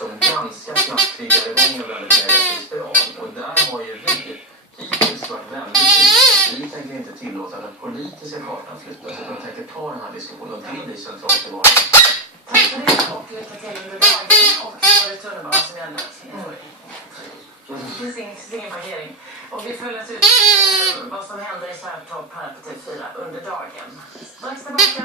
som ganska snabbt triggar igång en väldigt negativ spiral. Och där har ju vi hittills varit väldigt tydligt. Vi tänker inte tillåta den politiska kartan flyttas, utan vi tänker ta den här diskussionen och det blir centralt i varje. Tack för det och lycka till under dagen och för det tunnelbana som gäller. Det finns ingen parkering. Och vi följer ut vad som händer i Svärtorp här på TV4 under dagen. Strax tillbaka.